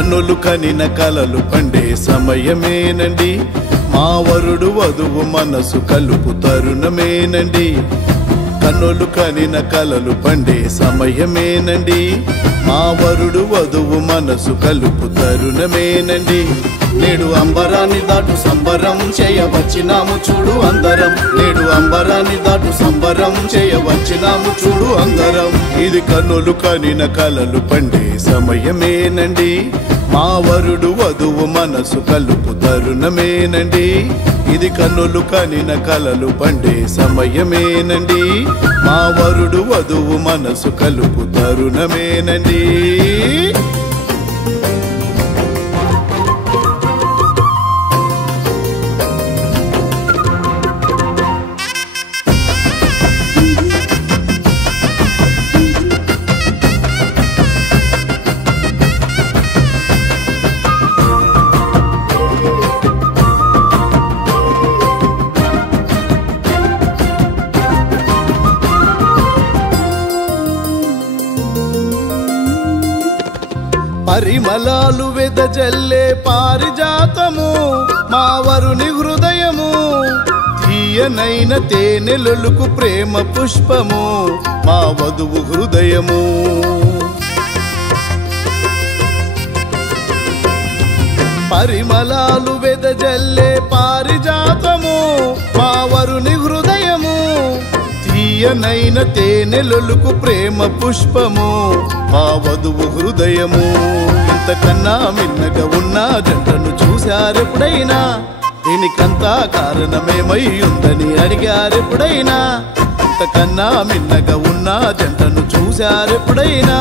కన్నులు కనిన కలలు పండే సమయమేనండి, మా వరుడు వధువు మనసు కలుపు తరుణమేనండి. కన్నులు కనిన కలలు పండే సమయమేనండి, మా వరుడు వధువు మనసు కలుపు తరుణమేనండి. నేడు అంబరాన్ని దాటు సంబరం చేయవచ్చినాము చూడు అందరం, నేడు అంబరాన్ని దాటు సంబరం చేయవచ్చినాము చూడు అందరం. ఇది కన్నులు కనిన కలలు పండే సమయమేనండి, మా వరుడు వధువు మనసు కలుపు తరుణమేనండి. ఇది కన్నులు కనిన కలలు పండే సమయమేనండి, మా వరుడు వధువు మనసు కలుపు తరుణమేనండి. పరిమళాలు వెదజల్లే పారిజాతము, మా వరుని హృదయము తీయనైన తేనెలొలుకు ప్రేమ పుష్పము, మా వధువు హృదయము. పరిమళాలు వెదజల్లే పారిజాతము, మా వరుని హృదయము తీయనైన తేనెలొలుకు ప్రేమ పుష్పము, మా వధువు హృదయము. ఇంతకన్నా మిన్నగా ఉన్న జంటను చూశారెప్పుడైనా, దీనికంతా కారణమేమై ఉందని అడిగారెప్పుడైనా. ఇంతకన్నా మిన్నగా ఉన్న జంటను చూశారెప్పుడైనా,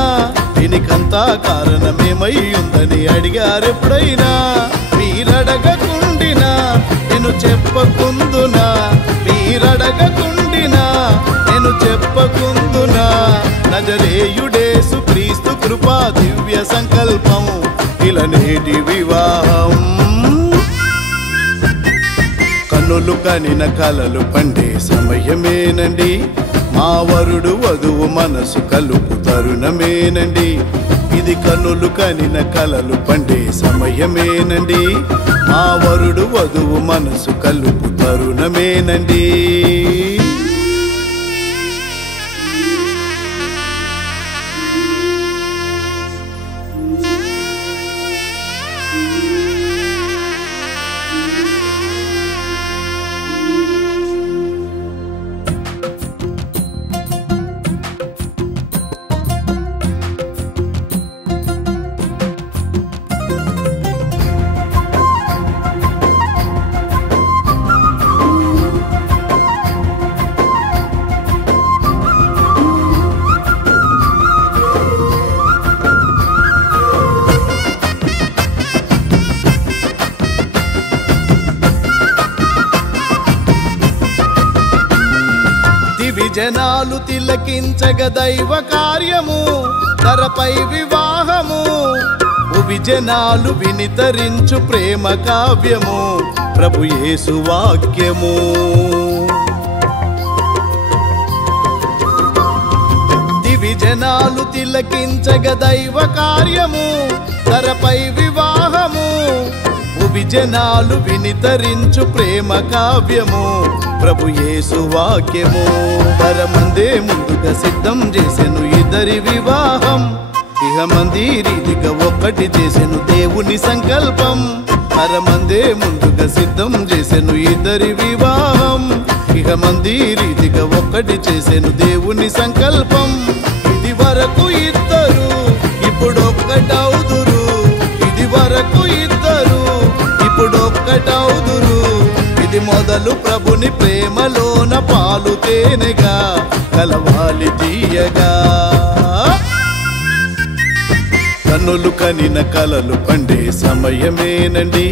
దీనికంతా కారణమేమై ఉందని అడిగారెప్పుడైనా. మీరడగకుండినా నేను చెప్పకుందునా, మీరడగకుండినా నేను చెప్పకుందునా. నజరేయుడేసు క్రీస్తు కృపా దివ్య సంకల్పం, ఇలా నేటి వివాహం. కన్నులు కనిన కలలు పండే సమయమేనండి, మా వరుడు వధువు మనసు కలుపు తరుణమేనండి. ఇది కన్నులు కనిన కలలు పండే సమయమేనండి, మా వరుడు వధువు మనసు కలుపు తరుణమేనండి. జనాలు తిలకించగ దైవ కార్యము, ధరపై వివాహము. భువిజనాలు వినితరించు ప్రేమ కావ్యము, ప్రభు యేసు వాక్యము. దివిజనాలు తిలకించగ దైవ కార్యము, ధరపై వివాహము. భువిజనాలు వినితరించు ప్రేమ కావ్యము, ప్రభు యేసు వాక్యము. పరమందే ముందుగా సిద్ధం చేసెను ఇద్దరి వివాహం, ఇహ మంది రీతిగా ఒక్కటి చేసెను దేవుని సంకల్పం. పరమందే ముందుగా సిద్ధం చేసెను ఇద్దరి వివాహం, ఇహ మంది రీతిగా ఒక్కటి చేసెను దేవుని సంకల్పం. ఇది వరకు ఇద్దరు ఇప్పుడు ఒక్కటవుదురు, ఇది వరకు ఇద్దరు ఇప్పుడు ఒక్కటవుదురు. ఇది మొదలు ప్రభుని ప్రేమలోన పాలు తేనెగా కలవాలి తీయగా. కన్నులు కనిన కలలు పండే సమయమేనండి,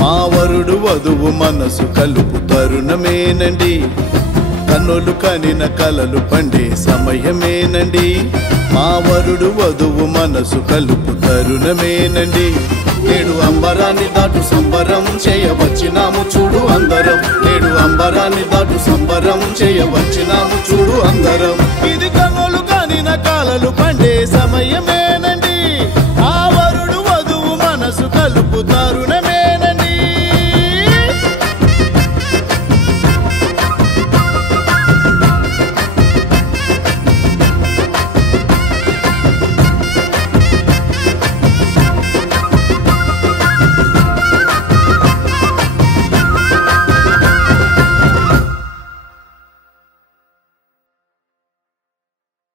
మా వరుడు వధువు మనసు కలుపు తరుణమేనండి. కన్నులు కనిన కలలు పండే సమయమేనండి, మా వరుడు వధువు మనసు కలుపు తరుణమేనండి. నేడు అంబరాన్ని దాటు సంబరం చేయవచ్చినాము చూడు అందరం, నేడు అంబరాన్ని దాటు సంబరం చేయవచ్చినాము చూడు అందరం. ఇది కన్నులు కనిన కలలు పండే